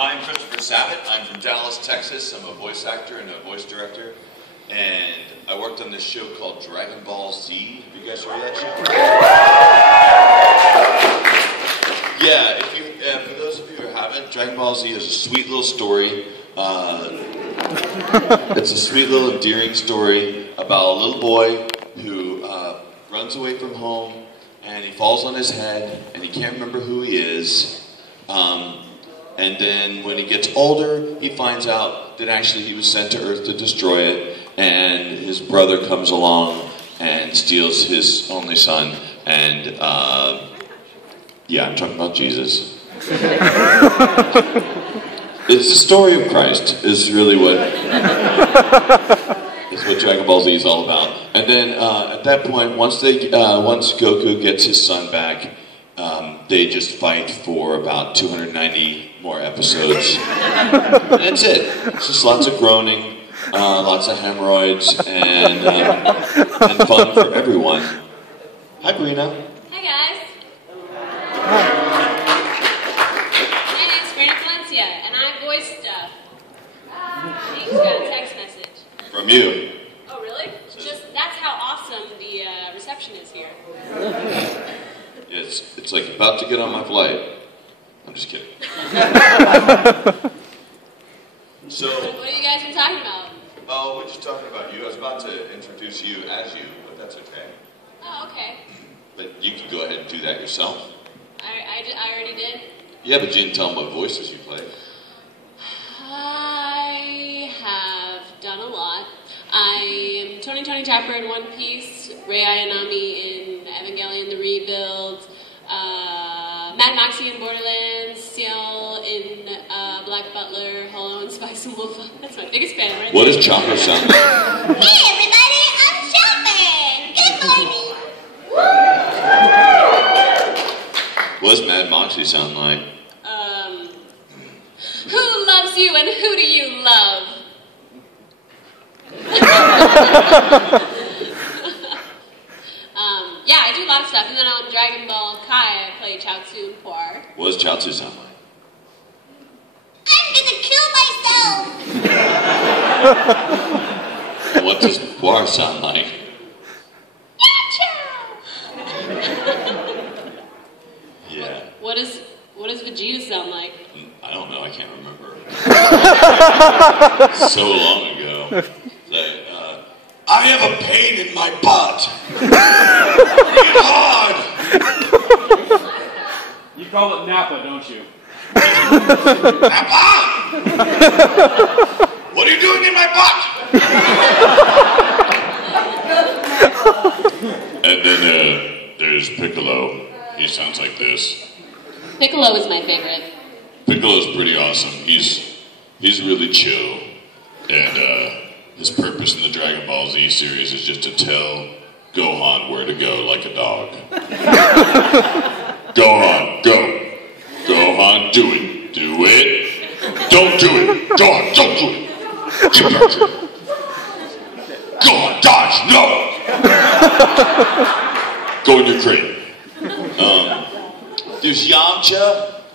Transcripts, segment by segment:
I'm Christopher Sabat. I'm from Dallas, Texas. I'm a voice actor and a voice director. And I worked on this show called Dragon Ball Z. Have you guys heard of that show? Yeah, if you, for those of you who haven't, Dragon Ball Z is a sweet little story. It's a sweet little endearing story about a little boy who runs away from home and he falls on his head and he can't remember who he is. And then when he gets older, he finds out that actually he was sent to Earth to destroy it, and his brother comes along and steals his only son, and yeah, I'm talking about Jesus. It's the story of Christ is really what Dragon Ball Z is all about. And then at that point, once Goku gets his son back, they just fight for about 290 more episodes. And that's it. It's just lots of groaning, lots of hemorrhoids, and fun for everyone. Hi, Brina. Hi, guys. My name's Brina Palenica, and I voice stuff. He just got a text message. From you. Oh, really? That's how awesome the reception is here. It's like about to get on my flight. I'm just kidding. So, what have you guys been talking about? Oh, we're just talking about you. I was about to introduce you as you, but that's okay. Oh, okay. But you can go ahead and do that yourself. I already did? Yeah, but you didn't tell them what voices you play. I have done a lot. I am Tony Tapper in One Piece, Rei Ayanami in Evangelion The Rebuild, Mad Moxie in Borderlands, Seal in Black Butler, Hollow and Spice and Wolf. That's my biggest fan right What there. does Chopper sound like? Hey everybody, I'm Chopper! Good morning! What does Mad Moxie sound like? Who loves you and who do you love? Yeah, I do a lot of stuff, and then on Dragon Ball Kai, I play Chaozu and Poir. What does Chaozu sound like? I'm gonna kill myself! What does Poir sound like? Yeah. What does Vegeta sound like? I don't know, I can't remember. So long ago. Like, I have a pain in my butt. Bring it hard. You call it Napa, don't you? Napa! What are you doing in my butt? And then there's Piccolo. He sounds like this. Piccolo is my favorite. Piccolo's pretty awesome. He's really chill, and his purpose in the Dragon Ball Z series is just to tell Gohan where to go like a dog. Gohan, go. Gohan, do it. Do it. Don't do it. Gohan, don't do it. Get back here. Gohan, dodge, no. Go in your crate. There's Yamcha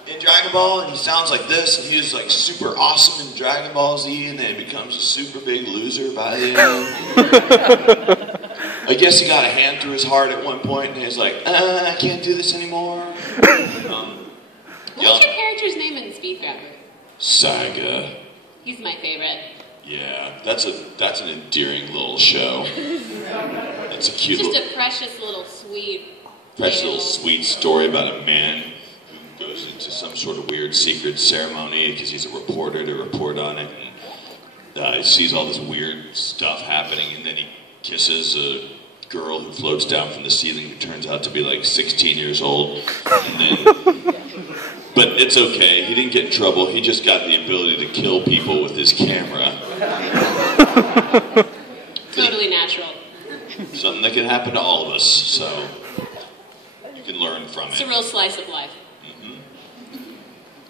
in Dragon Ball, and he sounds like this, and he was like super awesome in Dragon Ball Z, and then he becomes a super big loser by the end. I guess he got a hand through his heart at one point, and he was like, I can't do this anymore. What's your character's name in Speed Grabber? Saga. He's my favorite. Yeah, that's an endearing little show. It's a cute Just a precious little sweet story about a man who goes into some sort of weird secret ceremony because he's a reporter to report on it, and he sees all this weird stuff happening, and then he kisses a girl who floats down from the ceiling who turns out to be like 16 years old, and then, but it's okay, he didn't get in trouble, he just got the ability to kill people with his camera. Totally natural. Something that can happen to all of us, so you can learn from it. It's a real slice of life.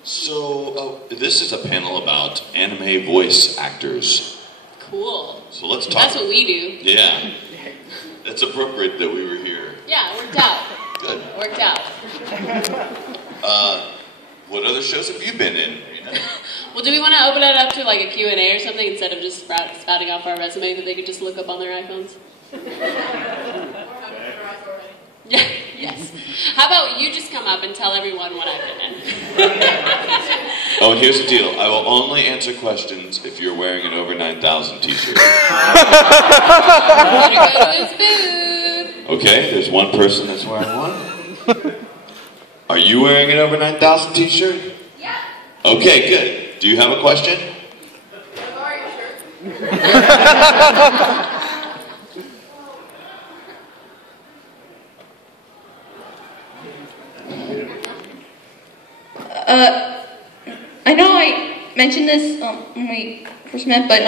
So, this is a panel about anime voice actors. Cool. So let's talk. That's what we do. Yeah. It's appropriate that we were here. Yeah, it worked out. Good. Worked out. What other shows have you been in? You know? do we want to open it up to like a Q&A or something instead of just spouting off our resume that they could just look up on their iPhones? Yeah, yes. How about you just come up and tell everyone what I've been in? Oh, and here's the deal. I will only answer questions if you're wearing an over 9,000 t-shirt. Okay, there's one person that's wearing one. Are you wearing an over 9,000 t-shirt? Yeah. Okay, good. Do you have a question? Are you sure? I know I mentioned this when we first met, but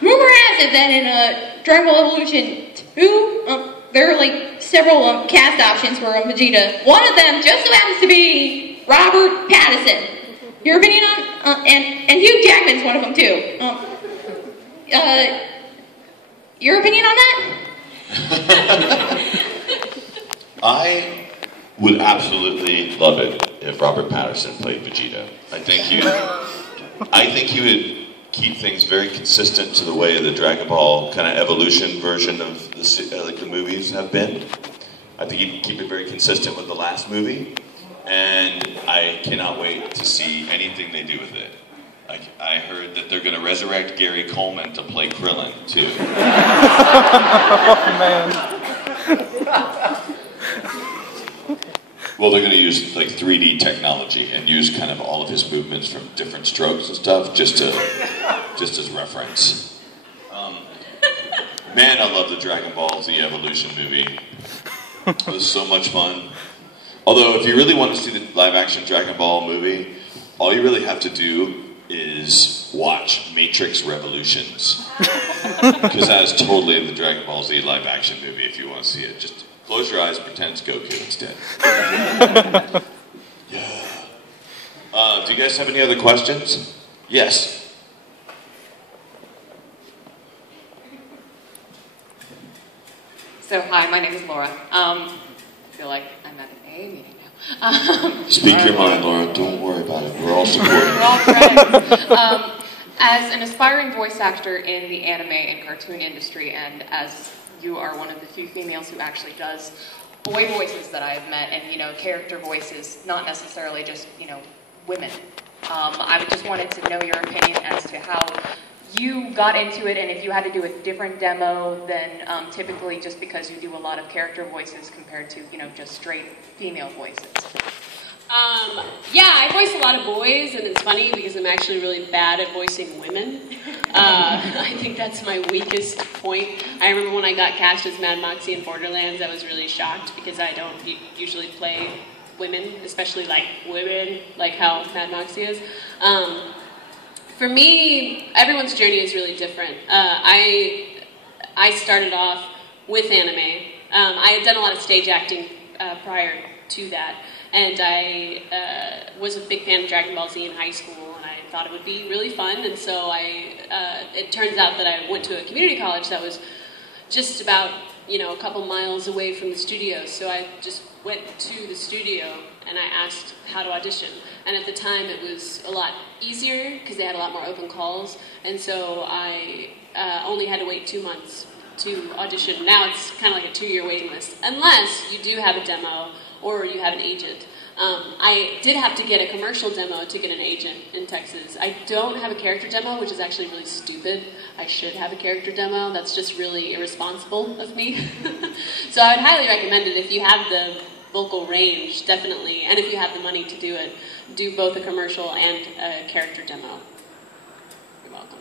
rumor has it that in Dragon Ball Evolution 2, there are like several cast options for Vegeta. One of them just so happens to be Robert Pattinson. Your opinion on and Hugh Jackman's one of them too. Your opinion on that? I would absolutely love it if Robert Pattinson played Vegeta. I think he would keep things very consistent to the way the Dragon Ball kind of evolution version of the movies have been. I think he'd keep it very consistent with the last movie, and I cannot wait to see anything they do with it. I heard that they're going to resurrect Gary Coleman to play Krillin too. Oh man. Well, they're going to use like 3D technology and use kind of all of his movements from different strokes and stuff just as reference. Man, I love the Dragon Ball Z Evolution movie. It was so much fun. Although, if you really want to see the live-action Dragon Ball movie, all you really have to do is watch Matrix Revolutions. Because that is totally in the Dragon Ball Z live-action movie if you want to see it. Just close your eyes, pretend it's Goku instead. Yeah. Do you guys have any other questions? Yes. So, hi, my name is Laura. I feel like I'm at an AA meeting now. Speak your mind, Laura. Don't worry about it. We're all supporting. We're all friends. As an aspiring voice actor in the anime and cartoon industry, and as you are one of the few females who actually does boy voices that I've met, and, you know, character voices, not necessarily just, you know, women. I just wanted to know your opinion as to how you got into it, and if you had to do a different demo than typically, just because you do a lot of character voices compared to, you know, just straight female voices. Yeah, I voice a lot of boys, and it's funny because I'm actually really bad at voicing women. I think that's my weakest point. I remember when I got cast as Mad Moxie in Borderlands, I was really shocked because I don't usually play women, especially like women, like how Mad Moxie is. For me, everyone's journey is really different. I started off with anime. I had done a lot of stage acting prior to that, and I was a big fan of Dragon Ball Z in high school, and I thought it would be really fun, and so it turns out that I went to a community college that was just about, you know, a couple miles away from the studio, so I just went to the studio and I asked how to audition. And at the time it was a lot easier because they had a lot more open calls, and so I only had to wait 2 months to audition. Now it's kind of like a 2-year waiting list, unless you do have a demo or you have an agent. I did have to get a commercial demo to get an agent in Texas. I don't have a character demo, which is actually really stupid. I should have a character demo. That's just really irresponsible of me. So I would highly recommend it if you have the vocal range, definitely, and if you have the money to do it, do both a commercial and a character demo. You're welcome.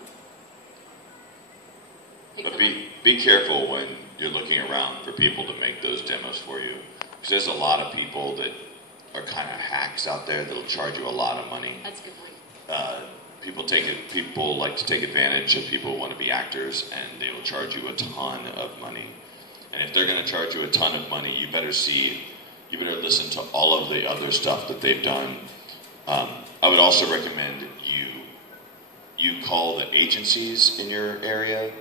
But be careful when you're looking around for people to make those demos for you. Because there's a lot of people that are kind of hacks out there that'll charge you a lot of money. That's a good point. People like to take advantage of people who want to be actors, and they will charge you a ton of money. And if they're going to charge you a ton of money, you better listen to all of the other stuff that they've done. I would also recommend you call the agencies in your area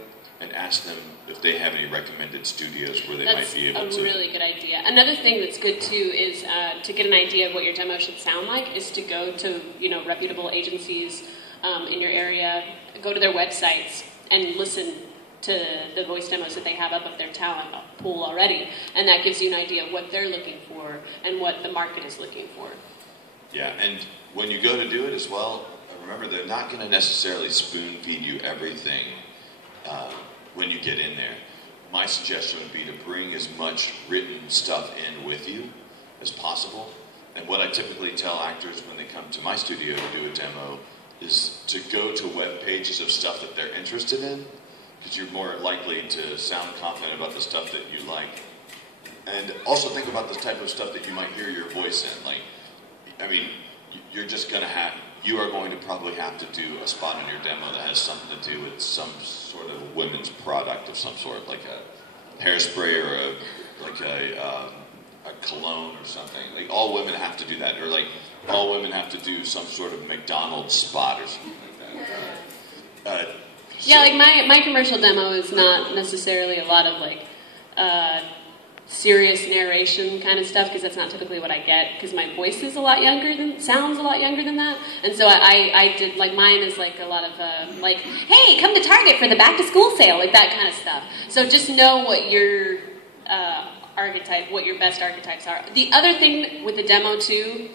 and ask them if they have any recommended studios where they might be able to. That's a really good idea. Another thing that's good too is to get an idea of what your demo should sound like is to go to reputable agencies in your area, go to their websites and listen to the voice demos that they have up of their talent pool already, and that gives you an idea of what they're looking for and what the market is looking for. Yeah, and when you go to do it as well, remember they're not going to necessarily spoon feed you everything when you get in there. My suggestion would be to bring as much written stuff in with you as possible. And what I typically tell actors when they come to my studio to do a demo is to go to web pages of stuff that they're interested in, because you're more likely to sound confident about the stuff that you like. And also think about the type of stuff that you might hear your voice in. Like, I mean, you are going to probably have to do a spot in your demo that has something to do with some sort of a women's product of some sort, like a hairspray or a cologne or something. Like, all women have to do that, or like all women have to do some sort of McDonald's spot or something like that. Yeah, like my commercial demo is not necessarily a lot of like serious narration kind of stuff, because that's not typically what I get, because my voice is sounds a lot younger than that, and so I did, like, mine is like a lot of like, hey, come to Target for the back to school sale, like that kind of stuff. So just know what your what your best archetypes are. The other thing with the demo too,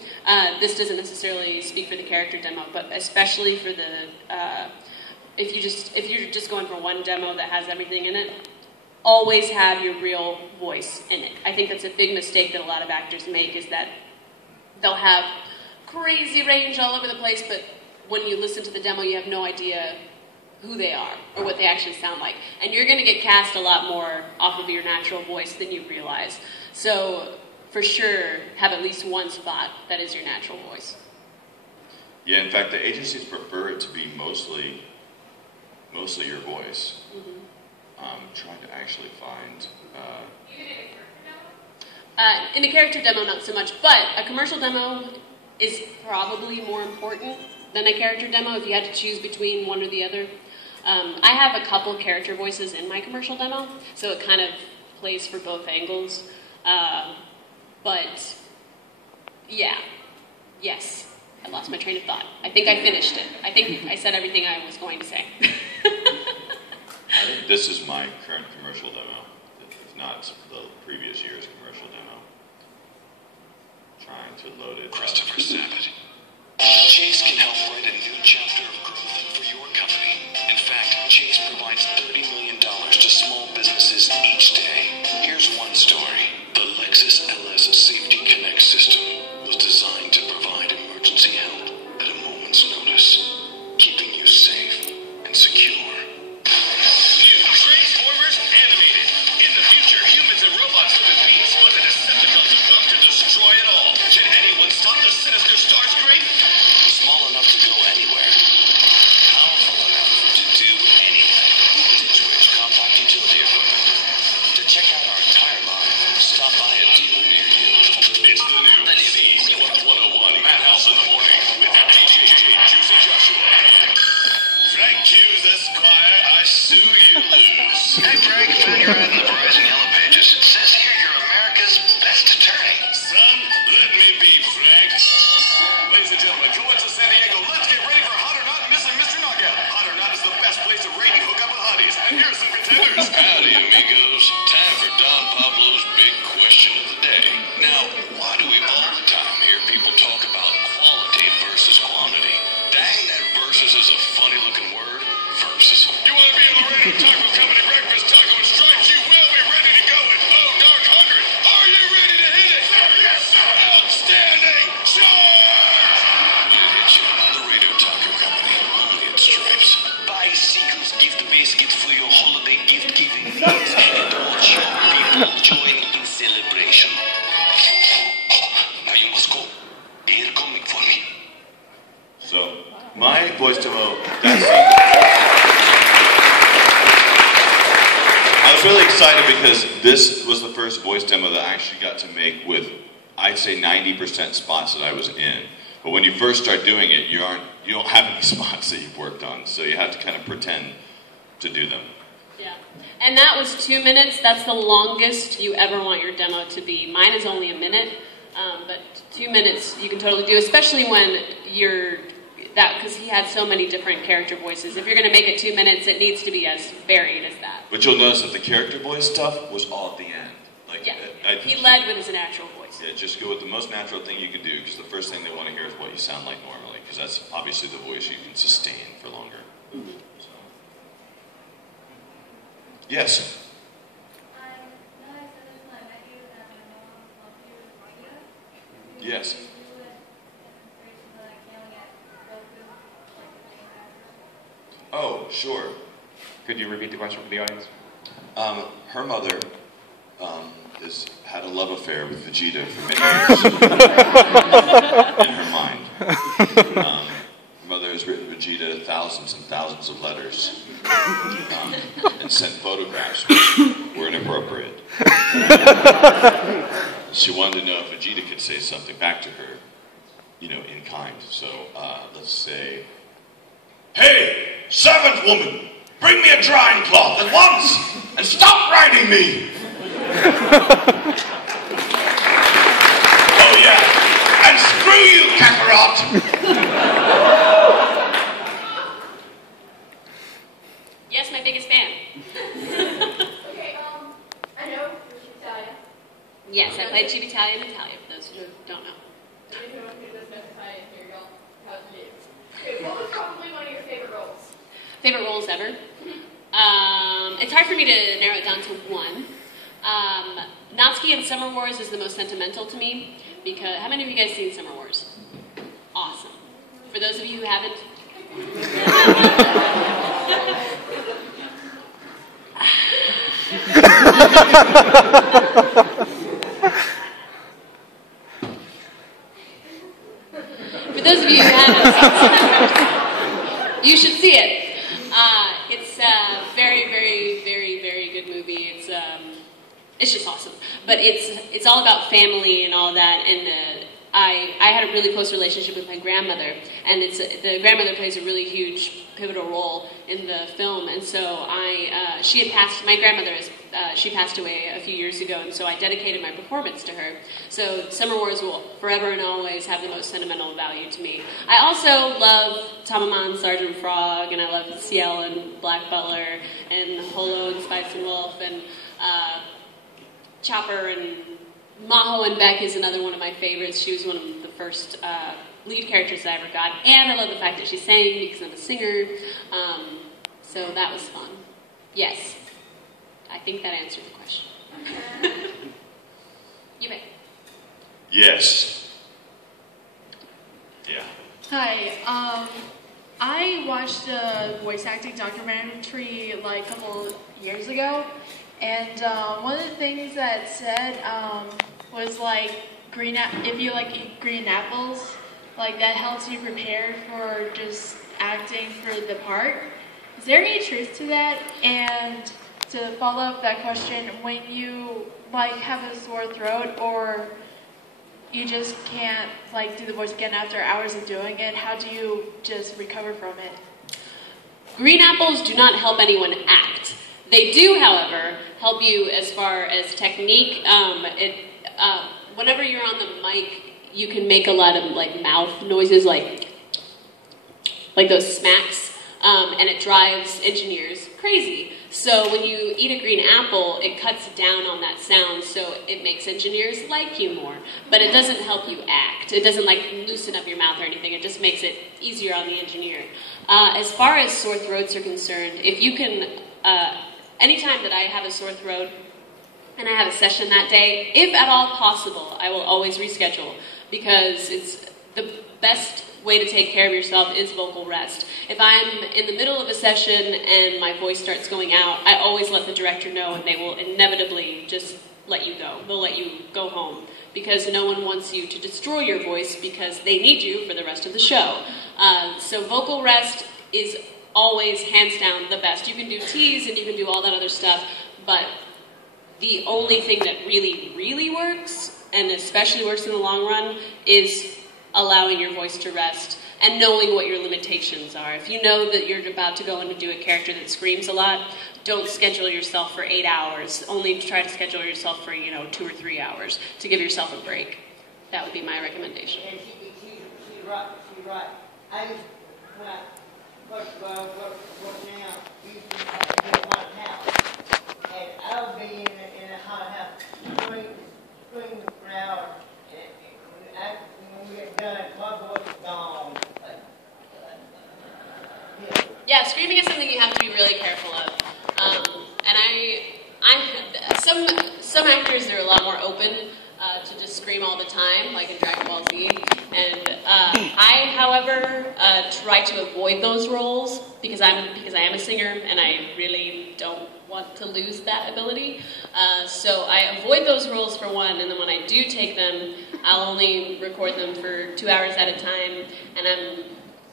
this doesn't necessarily speak for the character demo, but especially for the if you're just going for one demo that has everything in it, always have your real voice in it. I think that's a big mistake that a lot of actors make, is that they'll have crazy range all over the place, but when you listen to the demo, you have no idea who they are or what they actually sound like. And you're going to get cast a lot more off of your natural voice than you realize. So for sure, have at least one spot that is your natural voice. Yeah, in fact, the agencies prefer it to be mostly your voice. Mm-hmm. Trying to actually find... in a character demo, not so much, but a commercial demo is probably more important than a character demo if you had to choose between one or the other. I have a couple character voices in my commercial demo, so it kind of plays for both angles. But, yeah, yes, I lost my train of thought. I think I finished it. I think I said everything I was going to say. I think this is my current commercial demo, if not the previous year's commercial demo. Trying to load it. Christopher Sabat. Chase can help write a new chapter of growth for your company. In fact, Chase provides $30 million to small businesses each day. Here's one story. The Lexus LS Safety Connect system was designed to provide emergency help at a moment's notice, keeping you safe and secure. This was the first voice demo that I actually got to make with, I'd say, 90% spots that I was in. But when you first start doing it, you don't have any spots that you've worked on, so you have to kind of pretend to do them. Yeah. And that was 2 minutes. That's the longest you ever want your demo to be. Mine is only a minute, but 2 minutes you can totally do, especially when because he had so many different character voices. If you're going to make it 2 minutes, it needs to be as varied as that. But you'll notice that the character voice stuff was all at the end. Like, yeah. He led with his natural voice. Yeah, just go with the most natural thing you can do, because the first thing they want to hear is what you sound like normally, because that's obviously the voice you can sustain for longer. Mm-hmm. So. Yes? Yes. Oh, sure. Could you repeat the question for the audience? Her mother had a love affair with Vegeta for many years in her mind. Her mother has written Vegeta thousands and thousands of letters and sent photographs which were inappropriate. She wanted to know if Vegeta could say something back to her, in kind. So let's say, "Hey, servant woman, bring me a drying cloth at once and stop riding me!" "Oh yeah, and screw you, Kakarot!" Yes, my biggest fan. Okay, I know you're Italian. Yes, I played Chibitalia in Italia, for those who don't know. What was probably one of your favorite roles? Favorite roles ever? It's hard for me to narrow it down to one. Natsuki in Summer Wars is the most sentimental to me, because, how many of you guys seen Summer Wars? Awesome. For those of you who haven't, for those of you who haven't, you should see it. It's a very, very, very, very good movie. It's just awesome. But it's all about family and all that. And I had a really close relationship with my grandmother, and the grandmother plays a really huge pivotal role in the film. And so she had passed. My grandmother she passed away a few years ago, and so I dedicated my performance to her. So Summer Wars will forever and always have the most sentimental value to me. I also love Tamaman, Sergeant Frog, and I love Ciel and Black Butler, and Holo and Spice and Wolf, and Chopper, and Maho and Beck is another one of my favorites. She was one of the first lead characters that I ever got, and I love the fact that she sang because I'm a singer. So that was fun. Yes. I think that answered the question. You may. Yes. Yeah. Hi. I watched a voice acting documentary like a couple years ago, and one of the things that said was like if you like eat green apples, like that helps you prepare for just acting for the part. Is there any truth to that? And to follow up that question, when you like have a sore throat or you just can't like do the voice again after hours of doing it, how do you just recover from it? Green apples do not help anyone act. They do, however, help you as far as technique. Whenever you're on the mic, you can make a lot of like mouth noises, like those smacks, and it drives engineers crazy. So when you eat a green apple, it cuts down on that sound, so it makes engineers like you more. But it doesn't help you act. It doesn't like loosen up your mouth or anything. It just makes it easier on the engineer. As far as sore throats are concerned, if you can, anytime that I have a sore throat and I have a session that day, if at all possible, I will always reschedule, because it's the best way to take care of yourself is vocal rest. If I'm in the middle of a session and my voice starts going out, I always let the director know, and they will inevitably just let you go. They'll let you go home, because no one wants you to destroy your voice, because they need you for the rest of the show. So vocal rest is always, hands down, the best. You can do teas and you can do all that other stuff, but the only thing that really, really works, and especially works in the long run, is allowing your voice to rest and knowing what your limitations are. If you know that you're about to go in and do a character that screams a lot, don't schedule yourself for 8 hours. Only try to schedule yourself for, 2 or 3 hours to give yourself a break. That would be my recommendation. And she's right. She's right. I used when I first worked now, we used to be in one house, and I would be in a hot house, screaming for an hour, and when we get done, my voice is gone. Yeah, screaming is something you have to be really careful of. Some actors are a lot more open to just scream all the time, like in Dragon Ball Z. And I, however, try to avoid those roles because I am a singer and I really don't want to lose that ability. So I avoid those roles for one, and then when I do take them, I'll only record them for 2 hours at a time, and I'm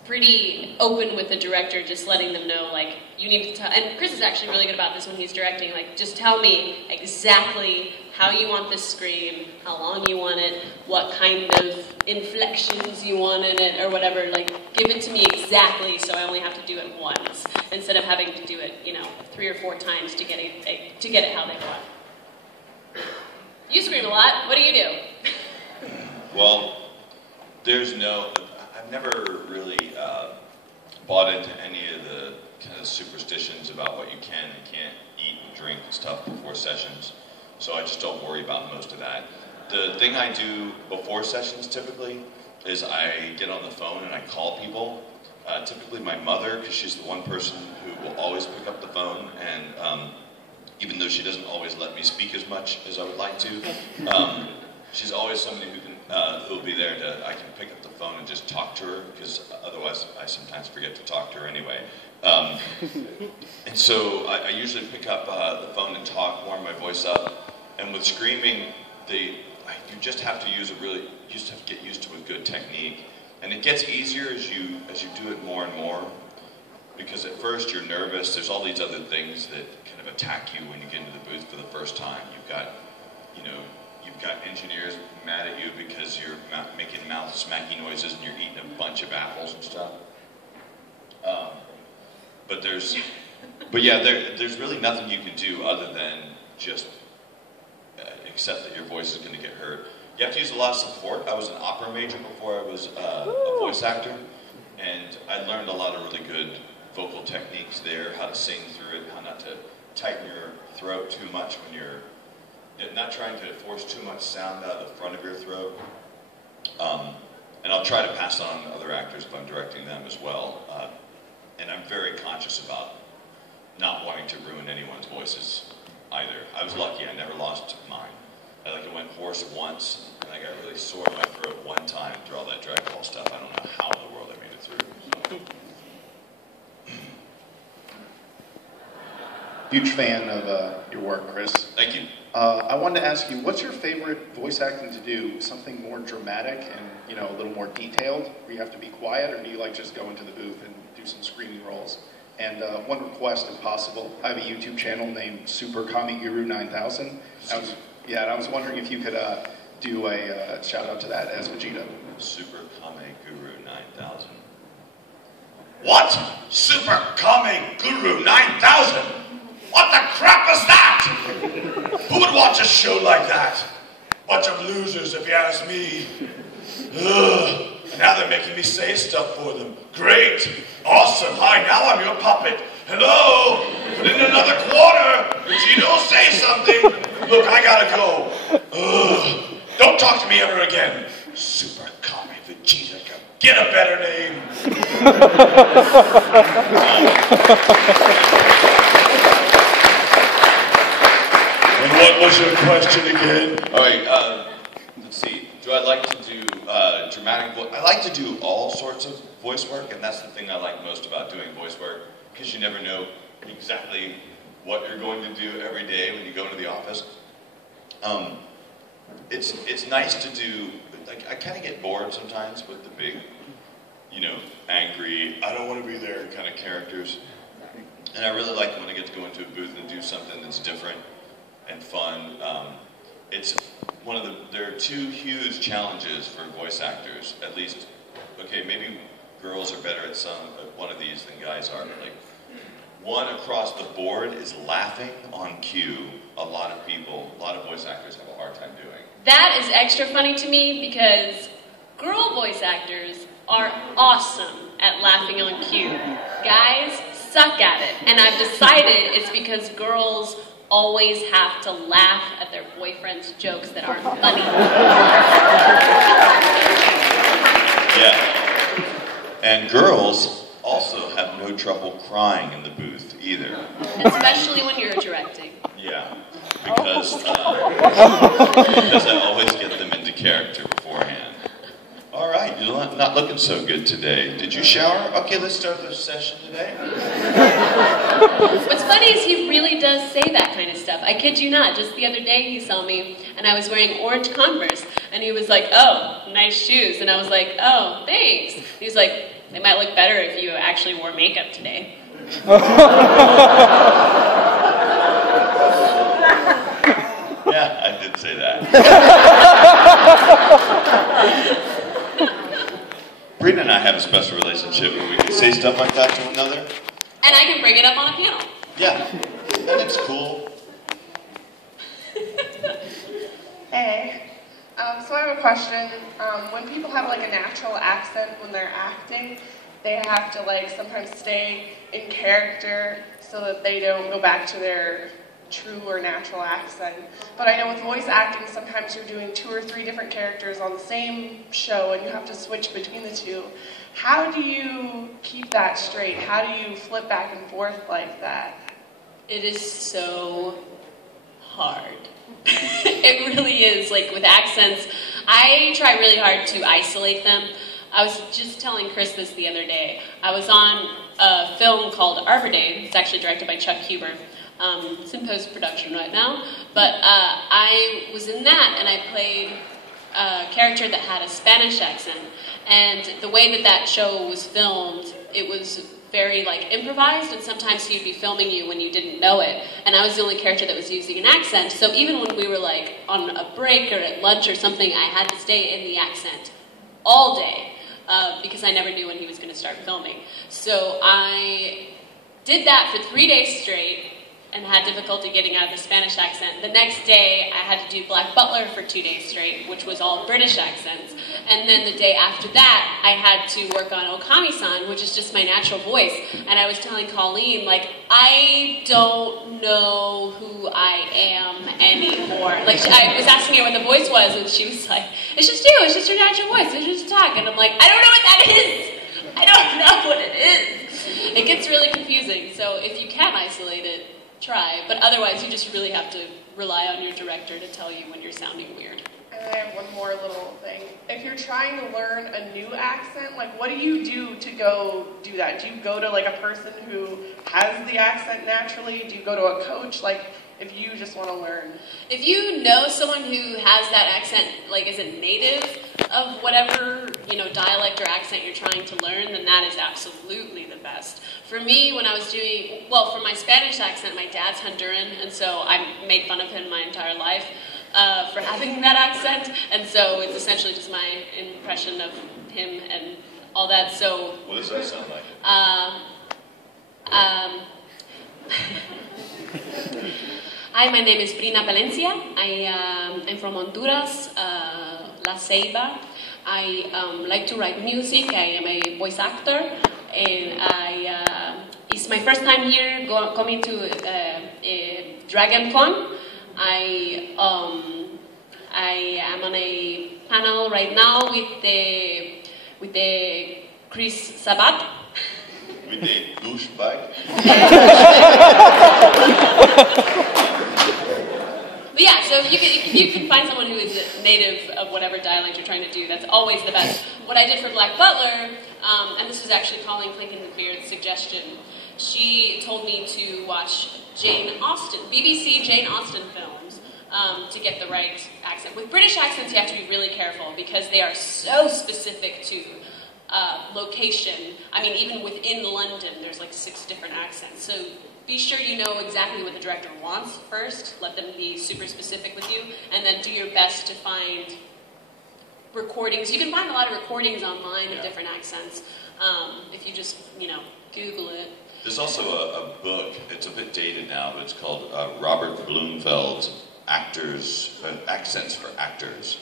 pretty open with the director, just letting them know, like, you need to tell, and Chris is actually really good about this when he's directing, like, just tell me exactly how you want this scream, how long you want it, what kind of inflections you want in it, or whatever, like, give it to me exactly so I only have to do it once, instead of having to do it, 3 or 4 times to get it how they want. You scream a lot, what do you do? Well, I've never really bought into any of the kind of superstitions about what you can and can't eat and drink and stuff before sessions, so I just don't worry about most of that. The thing I do before sessions typically is I get on the phone and I call people, typically my mother, because she's the one person who will always pick up the phone, and even though she doesn't always let me speak as much as I would like to, she's always somebody who'll be there I can pick up the phone and just talk to her, because otherwise I sometimes forget to talk to her anyway. And so I usually pick up the phone and talk, warm my voice up. And with screaming, you just have to get used to a good technique. And it gets easier as you do it more and more, because at first you're nervous. There's all these other things that kind of attack you when you get into the booth for the first time. You've got engineers mad at you because you're making mouth smacky noises and you're eating a bunch of apples and stuff. There's really nothing you can do other than just accept that your voice is going to get hurt. You have to use a lot of support. I was an opera major before I was a voice actor, and I learned a lot of really good vocal techniques there, how to sing through it, how not to tighten your throat too much when you're not trying to force too much sound out of the front of your throat. And I'll try to pass on to other actors if I'm directing them as well. And I'm very conscious about not wanting to ruin anyone's voices either. I was lucky, I never lost mine. I went hoarse once, and I got really sore in my throat one time through all that Dragon Ball stuff. I don't know how in the world I made it through. Huge fan of your work, Chris. Thank you. I wanted to ask you, what's your favorite voice acting to do? Something more dramatic and a little more detailed, where you have to be quiet, or do you like just go into the booth and do some screaming roles? And one request, if possible, I have a YouTube channel named Super Kami Guru 9000. I was wondering if you could do a shout out to that as Vegeta. Super Kami Guru 9000. What? Super Kami Guru 9000? What the crap is that? Who would watch a show like that? Bunch of losers, if you ask me. Ugh. Now they're making me say stuff for them. Great. Awesome. Hi, now I'm your puppet. Hello. Put in another quarter. Vegeta, say something. Look, I gotta go. Ugh. Don't talk to me ever again. Super Kami Vegeta. Get a better name. And what was your question again? All right, let's see. Do I like to do dramatic voice? I like to do all sorts of voice work, and that's the thing I like most about doing voice work, because you never know exactly what you're going to do every day when you go into the office. It's nice to do, I kind of get bored sometimes with the big, angry, I don't want to be there kind of characters. And I really like when I get to go into a booth and do something that's different and fun. There are 2 huge challenges for voice actors, at least. Okay, maybe girls are better at one of these than guys are. But one across the board is laughing on cue. A lot of people, a lot of voice actors have a hard time doing. That is extra funny to me because girl voice actors are awesome at laughing on cue. Guys suck at it. And I've decided it's because girls always have to laugh at their boyfriend's jokes that aren't funny. Yeah. And girls also have no trouble crying in the booth either. Especially when you're directing. Yeah. Because I always get them into character beforehand. All right, you're not looking so good today. Did you shower? Okay, let's start the session today. What's funny is he really does say that kind of stuff. I kid you not. Just the other day he saw me and I was wearing orange Converse and he was like, "Oh, nice shoes." And I was like, "Oh, thanks." He was like, "They might look better if you actually wore makeup today." Yeah, I did say that. Brina and I have a special relationship where we can say stuff like that to one another. And I can bring it up on a panel. Yeah, and it's cool. Hey, so I have a question. When people have like a natural accent when they're acting, they have to like sometimes stay in character so that they don't go back to their true or natural accent. But I know with voice acting, sometimes you're doing 2 or 3 different characters on the same show and you have to switch between the two. How do you keep that straight? How do you flip back and forth like that? It is so hard. It really is. Like with accents, I try really hard to isolate them. I was just telling Chris this the other day. I was on a film called Arbor Day. It's actually directed by Chuck Huber. It's in post-production right now. But I was in that and I played a character that had a Spanish accent. And the way that that show was filmed, it was very like improvised, and sometimes he'd be filming you when you didn't know it. And I was the only character that was using an accent, so even when we were like on a break or at lunch or something, I had to stay in the accent all day because I never knew when he was going to start filming. So I did that for 3 days straight and had difficulty getting out of the Spanish accent. The next day, I had to do Black Butler for 2 days straight, which was all British accents. And then the day after that, I had to work on Okami-san, which is just my natural voice. And I was telling Colleen, like, I don't know who I am anymore. Like, I was asking her what the voice was, and she was like, "It's just you, it's just your natural voice, it's just talk." And I'm like, I don't know what that is. I don't know what it is. It gets really confusing, so if you can isolate it, try, but otherwise you just really have to rely on your director to tell you when you're sounding weird. And I have one more little thing. If you're trying to learn a new accent, like what do you do to go do that? Do you go to like a person who has the accent naturally? Do you go to a coach? Like if you just want to learn? If you know someone who has that accent, like is a native of whatever, you know, dialect or accent you're trying to learn, then that is absolutely the best. For me, when I was doing, well, for my Spanish accent, my dad's Honduran, and so I made fun of him my entire life for having that accent, and so it's essentially just my impression of him and all that, so... What does that sound like? Hi, my name is Brina Palencia. I'm from Honduras, La Ceiba. I like to write music. I am a voice actor, and it's my first time here coming to DragonCon. I am on a panel right now with the Chris Sabat. With a douchebag? But yeah, so if you can find someone who is a native of whatever dialect you're trying to do, that's always the best. What I did for Black Butler, and this was actually Colleen Clinkenbeard's suggestion, she told me to watch Jane Austen, BBC Jane Austen films, to get the right accent. With British accents, you have to be really careful because they are so specific to location. I mean, even within London, there's like 6 different accents. So be sure you know exactly what the director wants first. Let them be super specific with you, and then do your best to find recordings. You can find a lot of recordings online of different accents if you just, you know, Google it. There's also a book, it's a bit dated now, but it's called Robert Bloomfeld's Accents for Actors.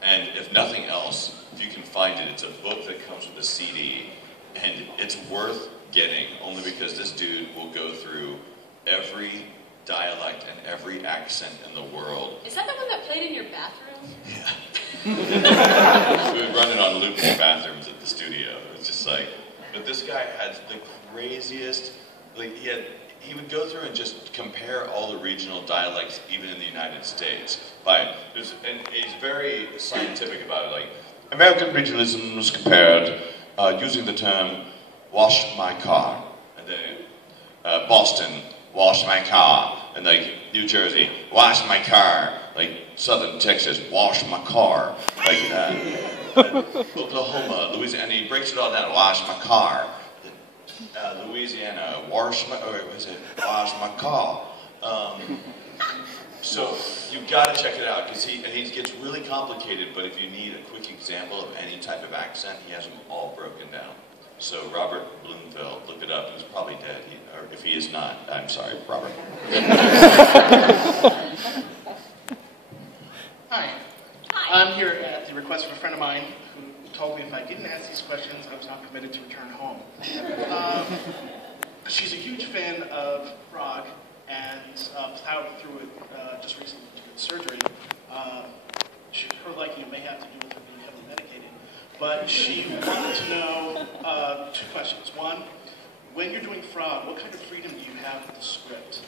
And if nothing else, if you can find it, it's a book that comes with a CD, and it's worth getting, only because this dude will go through every dialect and every accent in the world. Is that the one that played in your bathroom? Yeah. We would run it on loop in the bathrooms at the studio. It was just like, but this guy had the craziest, like he would go through and just compare all the regional dialects, even in the United States. And he's very scientific about it, like, American regionalisms compared using the term, wash my car. And then Boston, wash my car. And like New Jersey, wash my car. Like Southern Texas, wash my car. Like Oklahoma, Louisiana, and he breaks it all down, wash my car. Louisiana, wash my car. So you've got to check it out, because he gets really complicated, but if you need a quick example of any type of accent, he has them all broken down. So Robert Bloomfeld, look it up. He's probably dead. Or if he is not, I'm sorry, Robert. Hi. I'm here at the request of a friend of mine who told me if I didn't ask these questions, I was not permitted to return home. She's a huge fan of Frog and plowed through it just recently to get surgery. Her liking it may have to do with her being heavily medicated. But she wanted to know two questions. One, when you're doing Frog, what kind of freedom do you have with the script?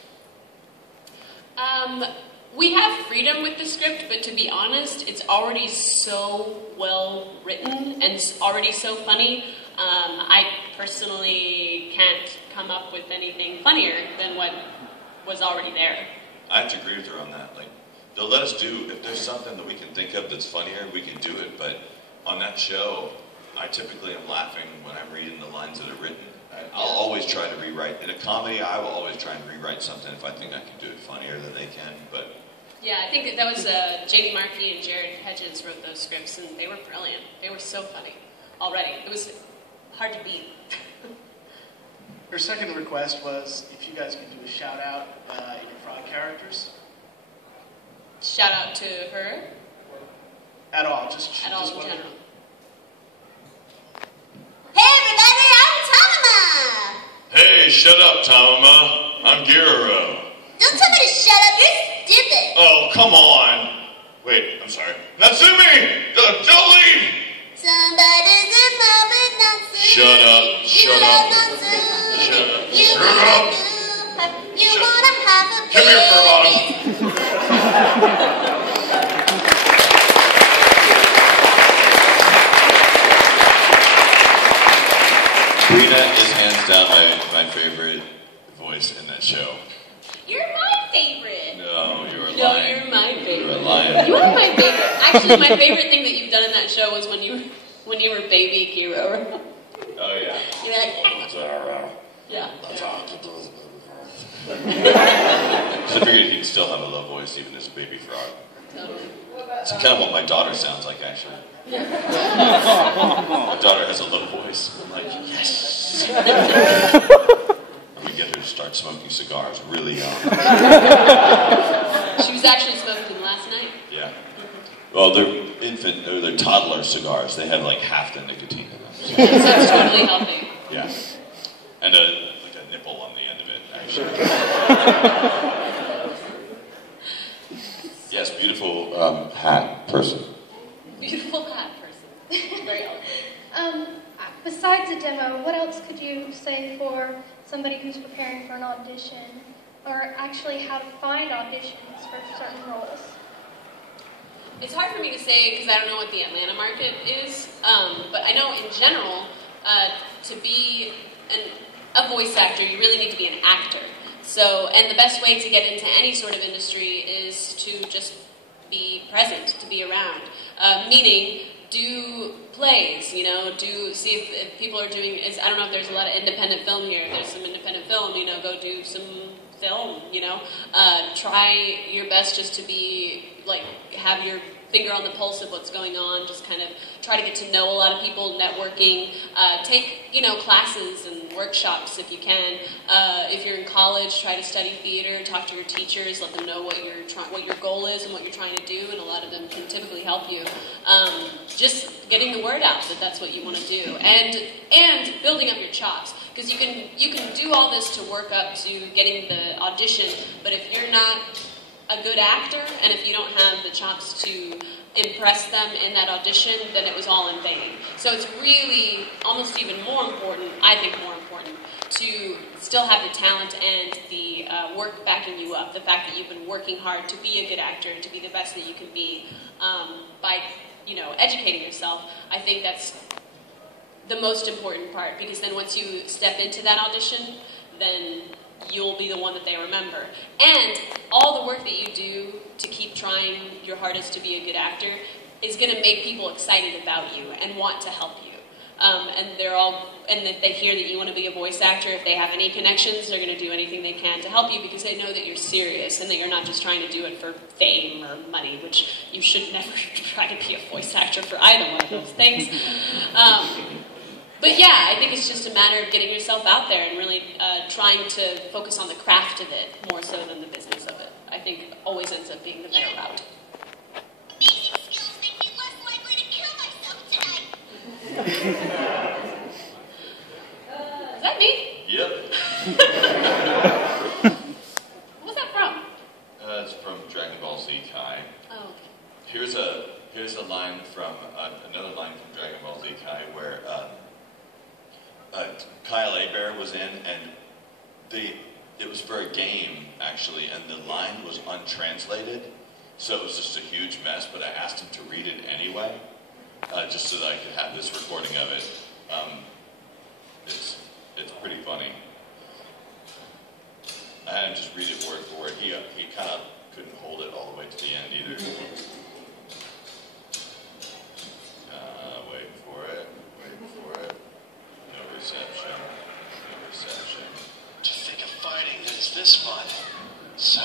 We have freedom with the script, but to be honest, it's already so well written and already so funny. I personally can't come up with anything funnier than what was already there. I have to agree with her on that. Like, they'll let us do, if there's something that we can think of that's funnier, we can do it. But on that show, I typically am laughing when I'm reading the lines that are written. I'll always try to rewrite. In a comedy, I will always try and rewrite something if I think I can do it funnier than they can. But yeah, I think that was Jamie Markey and Jared Hedges wrote those scripts, and they were brilliant. They were so funny already. It was hard to beat. Her second request was if you guys could do a shout out in your Frog characters. Shout out to her? At all, just in general. Hey everybody, I'm Tamama! hey, shut up, Tamama. I'm Giro. Don't tell me to shut up, you're stupid! Oh, come on. Wait, I'm sorry. Natsumi! Don't leave! Somebody's in love with Natsumi. Shut up, shut up. Shut up. Shut up. You wanna have a baby. Come here, Fur Bottom. Brina is hands down my favorite voice in that show. You're my favorite. No, you're lying. No, you're my favorite. You're a lion. You are my favorite. Actually, my favorite thing that you've done in that show was when you were baby Kiro. Oh yeah. You were like, yeah. So I figured he'd still have a low voice even as a baby frog. Totally. It's kind of what my daughter sounds like, actually. My daughter has a low voice. I'm like, yes. I'm gonna get her to start smoking cigars really young. She was actually smoking them last night. Yeah. Well, they're toddler cigars. They have like half the nicotine in them. So it's totally healthy. Yeah. And like a nipple on the end of it, actually. Yes, beautiful hat person. Beautiful hat person. Very elegant. Besides a demo, what else could you say for somebody who's preparing for an audition, or actually how to find auditions for certain roles? It's hard for me to say because I don't know what the Atlanta market is, but I know in general, to be a voice actor, you really need to be an actor. So, and the best way to get into any sort of industry is to just be present, to be around. Meaning, do plays, see if people are doing, I don't know if there's a lot of independent film here. If there's some independent film, go do some film, try your best just to be, have your finger on the pulse of what's going on, just kind of try to get to know a lot of people, networking, take, classes and workshops if you can. If you're in college, try to study theater, talk to your teachers, let them know what your goal is and what you're trying to do, and a lot of them can typically help you. Just getting the word out that that's what you want to do, and building up your chops, because you can do all this to work up to getting the audition, but if you're not a good actor, and if you don't have the chops to impress them in that audition, then it was all in vain. So it's really almost even more important, I think more important, to still have the talent and the work backing you up, the fact that you've been working hard to be a good actor, to be the best that you can be, by educating yourself. I think that's the most important part, because then once you step into that audition, then you'll be the one that they remember. And all the work that you do to keep trying your hardest to be a good actor is going to make people excited about you and want to help you. And if they hear that you want to be a voice actor, if they have any connections, they're going to do anything they can to help you, because they know that you're serious and that you're not just trying to do it for fame or money, which you should never try to be a voice actor for either one of those things. But yeah, I think it's just a matter of getting yourself out there and really trying to focus on the craft of it more so than the business of it. I think always ends up being the better route. Amazing skills make me less likely to kill myself tonight. Is that me? Yep. What was that from? It's from Dragon Ball Z Kai. Oh, okay. Here's a line from another line from Dragon Ball Z Kai where Kyle Abear was in, and it was for a game actually, and the line was untranslated, so it was just a huge mess. But I asked him to read it anyway, just so that I could have this recording of it. It's pretty funny. I had him just read it word for word. He kind of couldn't hold it all the way to the end either. Wait for it. No reception. To think of fighting that is this fun. So